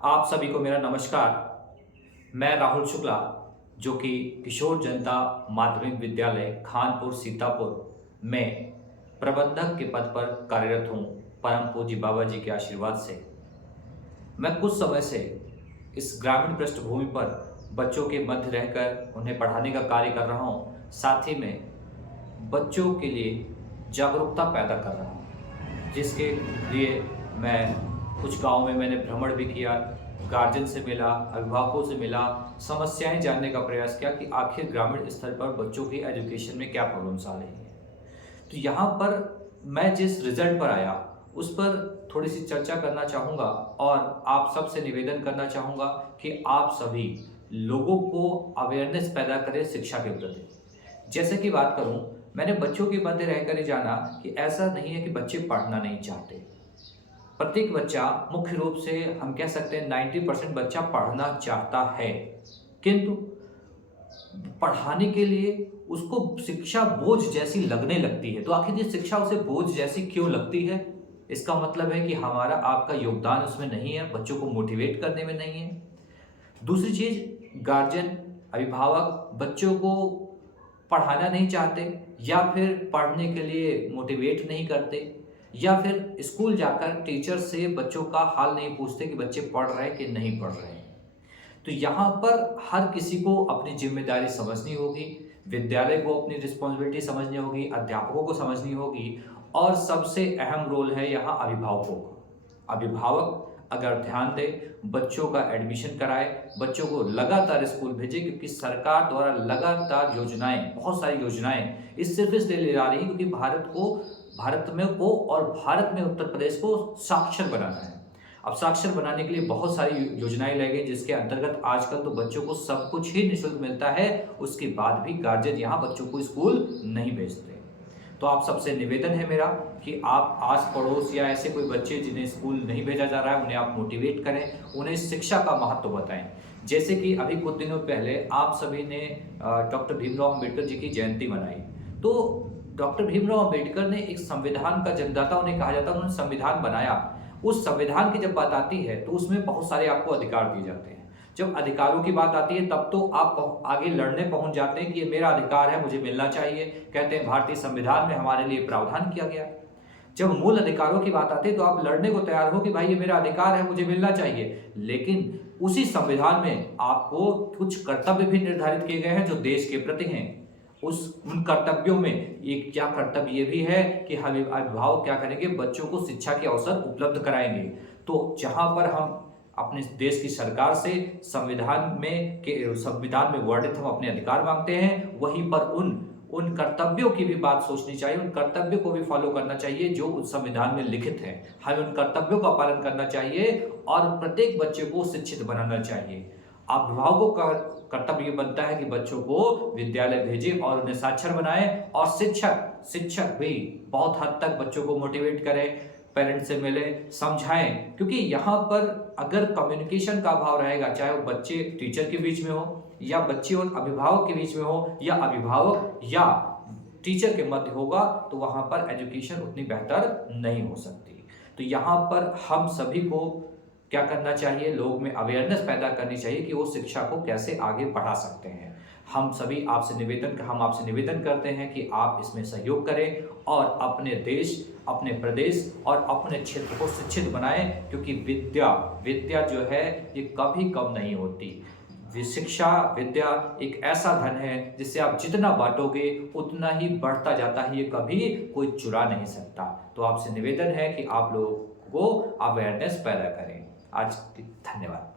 आप सभी को मेरा नमस्कार। मैं राहुल शुक्ला, जो कि किशोर जनता माध्यमिक विद्यालय खानपुर सीतापुर में प्रबंधक के पद पर कार्यरत हूँ, परम पूज्य बाबा जी के आशीर्वाद से। मैं कुछ समय से इस ग्रामीण पृष्ठभूमि पर बच्चों के मध्य रहकर उन्हें पढ़ाने का कार्य कर रहा हूँ। साथ ही में बच्चों के लिए जागरूकता पैदा कर रहा हूँ, जिसके लिए मैं कुछ गाँव में मैंने भ्रमण भी किया, गार्जियन से मिला, अभिभावकों से मिला, समस्याएं जानने का प्रयास किया कि आखिर ग्रामीण स्तर पर बच्चों की एजुकेशन में क्या प्रॉब्लम्स आ रही हैं। तो यहाँ पर मैं जिस रिजल्ट पर आया उस पर थोड़ी सी चर्चा करना चाहूँगा और आप सबसे निवेदन करना चाहूँगा कि आप सभी लोगों को अवेयरनेस पैदा करें शिक्षा के प्रति। जैसे कि बात करूँ, मैंने बच्चों के मध्य रहकर ही जाना कि ऐसा नहीं है कि बच्चे पढ़ना नहीं चाहते। प्रत्येक बच्चा, मुख्य रूप से हम कह सकते हैं 90% बच्चा पढ़ना चाहता है, किंतु पढ़ाने के लिए उसको शिक्षा बोझ जैसी लगने लगती है। तो आखिर ये शिक्षा उसे बोझ जैसी क्यों लगती है? इसका मतलब है कि हमारा आपका योगदान उसमें नहीं है, बच्चों को मोटिवेट करने में नहीं है। दूसरी चीज, गार्जियन, अभिभावक बच्चों को पढ़ाना नहीं चाहते, या फिर पढ़ने के लिए मोटिवेट नहीं करते, या फिर स्कूल जाकर टीचर से बच्चों का हाल नहीं पूछते कि बच्चे पढ़ रहे हैं कि नहीं पढ़ रहे हैं। तो यहाँ पर हर किसी को अपनी जिम्मेदारी समझनी होगी, विद्यालय को अपनी रिस्पॉन्सिबिलिटी समझनी होगी, अध्यापकों को समझनी होगी, और सबसे अहम रोल है यहाँ अभिभावकों का। अभिभावक अगर ध्यान दे, बच्चों का एडमिशन कराए, बच्चों को लगातार स्कूल भेजे, क्योंकि सरकार द्वारा लगातार योजनाएं, बहुत सारी योजनाएं इस सिर्फ इसलिए ले जा रही है क्योंकि भारत में उत्तर प्रदेश को साक्षर बनाना है। अब साक्षर बनाने के लिए बहुत सारी योजनाएं लाई गई, जिसके अंतर्गत आजकल तो बच्चों को सब कुछ ही निःशुल्क मिलता है। उसके बाद भी गार्जियन यहाँ बच्चों को स्कूल नहीं भेजते। तो आप सबसे निवेदन है मेरा कि आप आस पड़ोस या ऐसे कोई बच्चे जिन्हें स्कूल नहीं भेजा जा रहा है, उन्हें आप मोटिवेट करें, उन्हें शिक्षा का महत्व बताएं। जैसे कि अभी कुछ दिनों पहले आप सभी ने डॉक्टर भीमराव अंबेडकर जी की जयंती मनाई। तो डॉक्टर भीमराव अंबेडकर ने एक संविधान का जन्मदाता उन्हें कहा जाता है, उन्होंने संविधान बनाया। उस संविधान की जब बात आती है तो उसमें बहुत सारे आपको अधिकार दिए जाते हैं। जब अधिकारों की बात आती है तब तो आप आगे लड़ने पहुंच जाते हैं कि ये मेरा अधिकार है, मुझे मिलना चाहिए। कहते हैं भारतीय संविधान में हमारे लिए प्रावधान किया गया। जब मूल अधिकारों की बात आती है तो आप लड़ने को तैयार हो कि भाई ये मेरा अधिकार है, मुझे मिलना चाहिए। लेकिन उसी संविधान में आपको कुछ कर्तव्य भी निर्धारित किए गए हैं जो देश के प्रति हैं। उन कर्तव्यों में एक क्या कर्तव्य ये भी है कि हम अभिभावक क्या करेंगे, बच्चों को शिक्षा के अवसर उपलब्ध कराएंगे। तो जहां पर हम अपने देश की सरकार से संविधान में वर्णित हम अपने अधिकार मांगते हैं, वहीं पर उन कर्तव्यों की भी बात सोचनी चाहिए, उन कर्तव्यों को भी फॉलो करना चाहिए जो उस संविधान में लिखित है। हमें उन कर्तव्यों का पालन करना चाहिए और प्रत्येक बच्चे को शिक्षित बनाना चाहिए। अभिभावकों का कर्तव्य ये बनता है कि बच्चों को विद्यालय भेजें और उन्हें साक्षर बनाएं, और शिक्षक भी बहुत हद तक बच्चों को मोटिवेट करें, पेरेंट्स से मिले, समझाएं। क्योंकि यहाँ पर अगर कम्युनिकेशन का अभाव रहेगा, चाहे वो बच्चे टीचर के बीच में हो, या बच्चे और अभिभावक के बीच में हो, या अभिभावक या टीचर के मध्य होगा, तो वहाँ पर एजुकेशन उतनी बेहतर नहीं हो सकती। तो यहाँ पर हम सभी को क्या करना चाहिए, लोग में अवेयरनेस पैदा करनी चाहिए कि वो शिक्षा को कैसे आगे बढ़ा सकते हैं। हम आपसे निवेदन करते हैं कि आप इसमें सहयोग करें और अपने देश, अपने प्रदेश और अपने क्षेत्र को शिक्षित बनाएं, क्योंकि विद्या जो है ये कभी कम नहीं होती। विद्या एक ऐसा धन है जिससे आप जितना बांटोगे उतना ही बढ़ता जाता है, ये कभी कोई चुरा नहीं सकता। तो आपसे निवेदन है कि आप लोगों को अवेयरनेस पैदा करें। आज धन्यवाद।